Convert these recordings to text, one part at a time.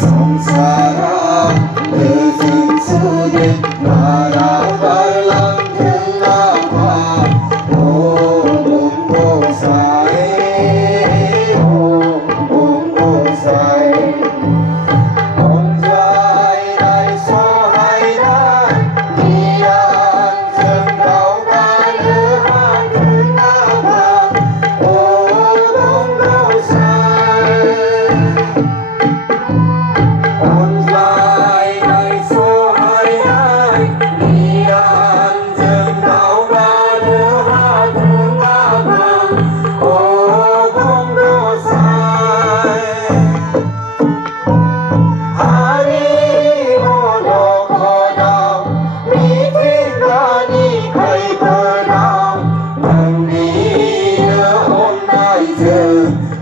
Sengsara Lezat sudah marah berlang kenapa Oh bumbu say Oh bumbu say Ông dài này so hay đai Nian dừng đầu ba lứa hát thương apa Oh bumbu say Ông dài này so hay đai Nian dừng đầu ba lứa hát thương apa Oh bumbu say Hari Hodok Hodok Meeting Rani Khai Pernah Mengira Om Nai Je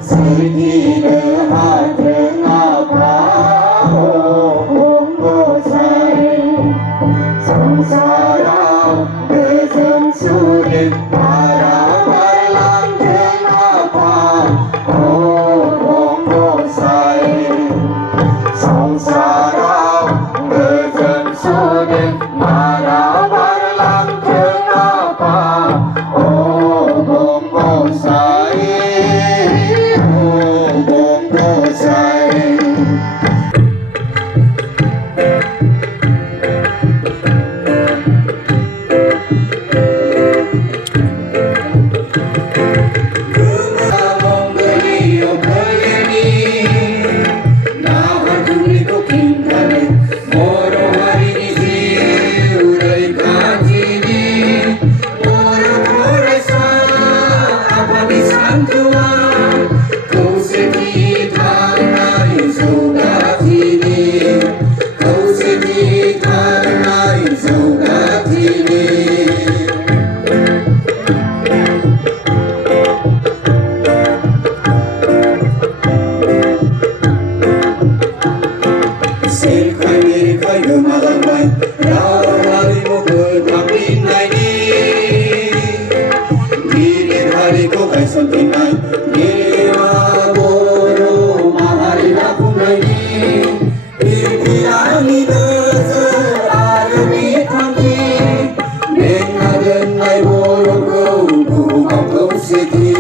Siti Dehat Mengapa Oh Om Bosai Sengsara Bezem Sulit Para Berlang Kenapa Oh Om Bosai Sengsara Bezem sudah marah berlang kenapa Oh bumbu say Oh bumbu say Sirkai gemalamai Rawarimu berkapinai ni Diri hariku kai santinai Diri waboro mahari lakunai ni Irkirani bezer arabi tanti Dengar denai boro kau bunga kau seti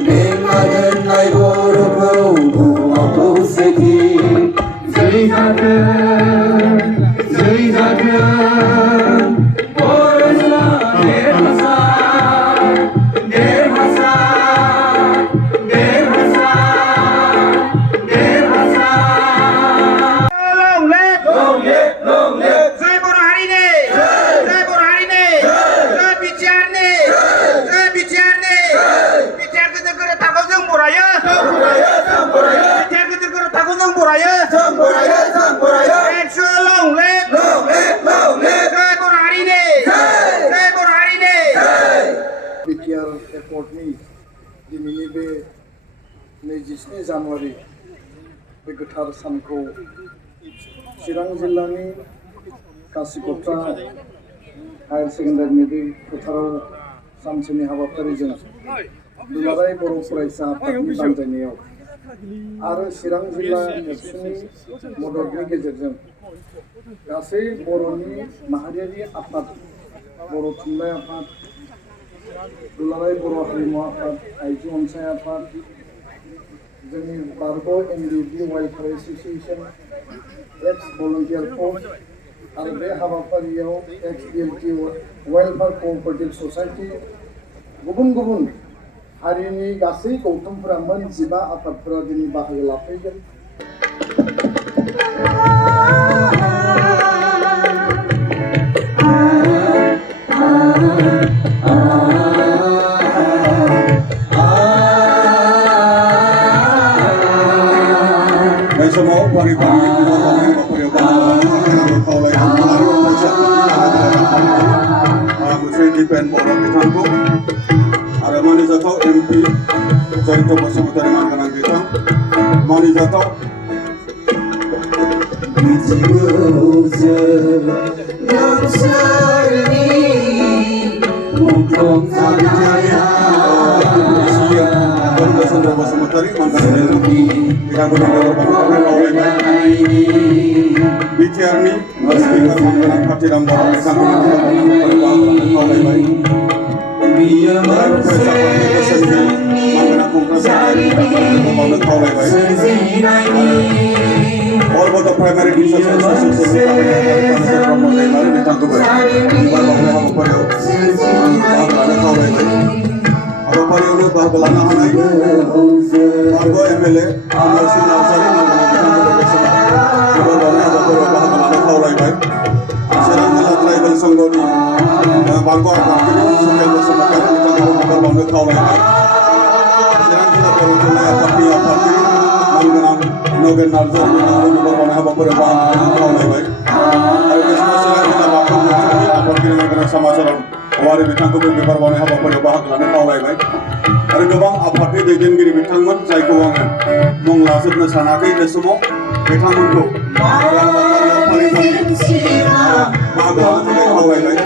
Dengar denai boro kau bunga kau seti Zeyzaken Borasa Derhasa Derhasa Derhasa Derhasa Long let Jai Boro Hari ne Jai Boro Hari ne Jai bicar ne Jai bicar ne Bicar kita kena takut yang boraya Bicar kita kena takut yang boraya Extra long let Jai Boro Hari ne Jai Boro Hari ne BTR एयारपर्टनि दिनैनि बे 27 जानुवारि बे गोथार सानखौ चिरां जिल्लानि कासिकत्रा higher सेकेन्डारिनि बे फोथाराव सानसेनि हाबाफारिजों दुलाराय बर' फरायसा आफादनि बानजायनायाव आरो चिरां जिल्ला एबसुनि मददनि गेजेरजों गासै बर'नि माहारियारि आफाद बर' थुनलाइ आफाद दुलाराय बर' हारिमु आफाद आइजो अनसाय आफाद जोंनि बारग' एनडिबि वेलफेयार एस'सिएशन एक्स भलन्टियार फर्स आरो बे हाबाफारियाव एक्स बिएलटि वेलफेयार कअपारेटिभ ससाइटि गुबुन गुबुन हारिनि गासै गौथुमफोरा मोन 15 आफादफोरा दिनै बाहागो लाफैगोन Semua pari-pari dipen bola bitangku ada mani jatuh MP jadi to Basumatari Manganan kita mani jatuh Basumatari Manganan kita बिटिआरनि स्पिकार मानगोनां काथिराम बर' बिथांखौ खावलायबाय मानगोनां क'क्राझार मावनो खावलायबाय All about the primary teachers association बिथांखौबो बावनाय हाबाफारियाव बाहागो लानो खावलायबाय हाबाफारियावनो बाहागो लानो हानाय बारग' MLA नरसिं नार्जारि मानगोनां बिथांखौ लोगोसे बावनाय हाबाफारियाव बाहागो लानो खावलायबाय चिरां जिल्ला ट्राइबेल संघनि बारग' आफादगिरि सुनिल बसुमतारी बिथांखौ बिबार बावनो खावलायबाय चिरां जिल्ला बर' थुनलाइ आफादनि आफादगिरि मानगोनां नगेन नार्जारि बिथांखौ बिबार बावनाय हाबाफारियाव बाहागो लानो खावलायबाय आरो बे समाव चिरां जिल्ला बाथौ मन्थ्रिनि आफादगिरि मानगोनां समाजाराम औवारि बिथांखौबो बिबार बावनाय हाबाफारियाव बाहागो लानो खावलायबाय आरो गोबां आफादनि दैदेनगिरि बिथांमोन जायखौ आङो मुं लाजोबनो सानाखै बे समाव बिथांमोनखौ हाबाफारियाव फारि फारि बाहागो लानो थाखाय खावलायबाय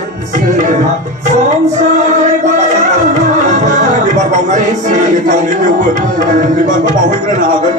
बिबार बावनाय जोंनि थावनि बेवबो बिबारखौ बावहैग्रोनो हागोन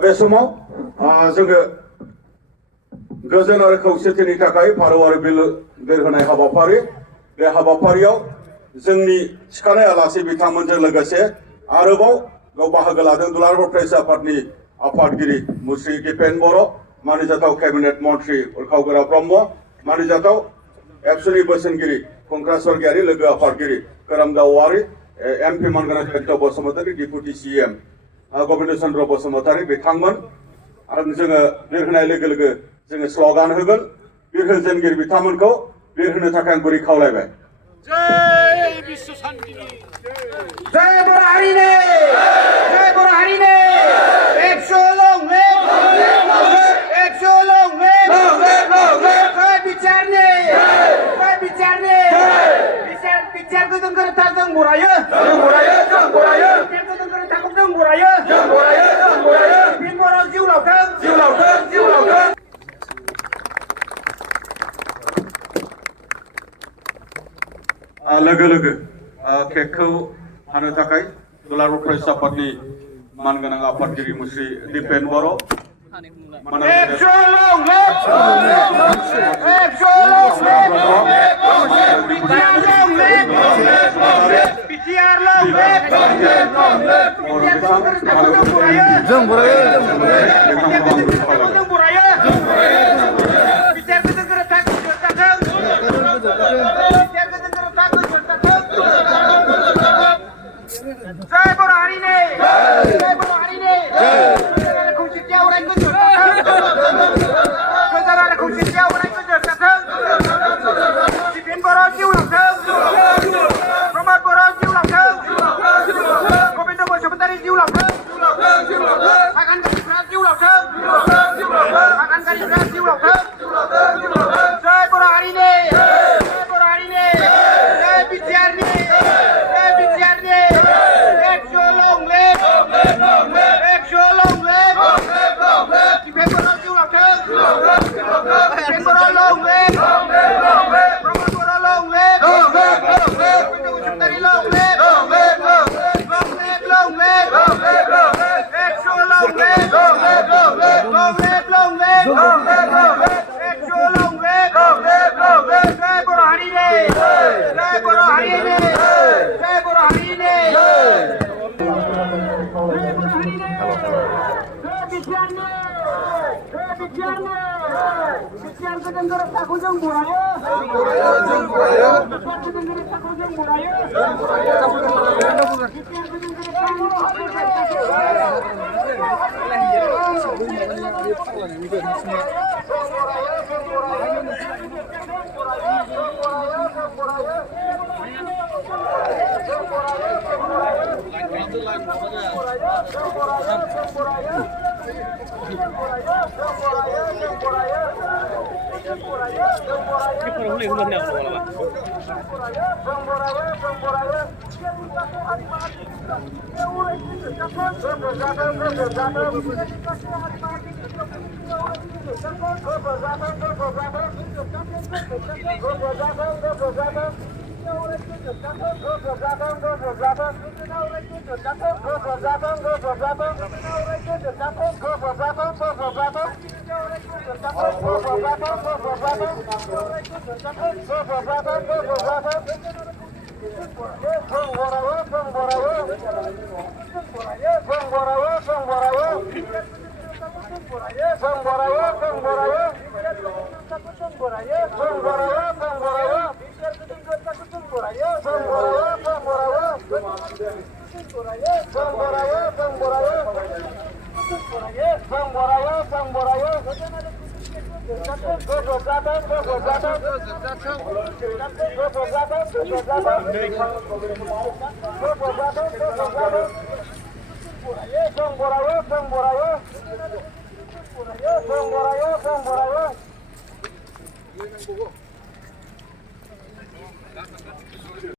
बे समाव जोङो गोजोन आरो खौसेथिनि थाखाय भारतआरि बिरहोनाय हाबाफारि बे हाबाफारियाव जोंनि थिखानाय आलासि बिथांमोनजों लोगोसे आरोबाव बाहागो लादों दुलाराय बर' फरायसा आफादनि आफादगिरि मुस्रि दिपेन बर' मानिजाथाव केबिनेट मन्त्रि उरखाव ब्रह्म मानिजाथाव एबसुनि बोसोनगिरि खुंख्रा स्वर्गियारि लोगो आफादगिरि खोरोमदाव औवारि MP मानगोनां जयन्त बसुमतारी डिपुटि CM गबिन्द चन्द्र बसुमतारी बिथांमोन आरो जोङो बिरहोनाय लोगो लोगो जोङो स्ल'गान होगोन बिरहोजेनगिरि बिथांमोनखौ बिरहोनो थाखाय आं गुरै खावलायबाय जय विश्व शांति जय बर' हारिनि जय बर' हारिनि बिटिआर गोजोन गोरोबथा जों बरायो बिटिआर गोजोन गोरोबथाखौ जों बरायो बिन बर' जिउ लावथों लोगो लोगो केकखौ हानो थाखाय दुलाराय बर' फरायसा आफादनि मानगोनां आफादगिरि मुस्रि दिपेन बर' जय बर' हारिनि जय बर' हारिनि खौसेथियाव अराय गोजोर गोजोर आरो खौसेथियाव अराय गोजोर थाथों दिपेन बर' जिउ लांथों प्रमद बर' जिउ लांथों गबिन्द बसुमतारी जिउ लांथों गोदों गोरोबथाखौ जों बरायो गोदान गोदों गोरोबथाखौ जों बरायो 보고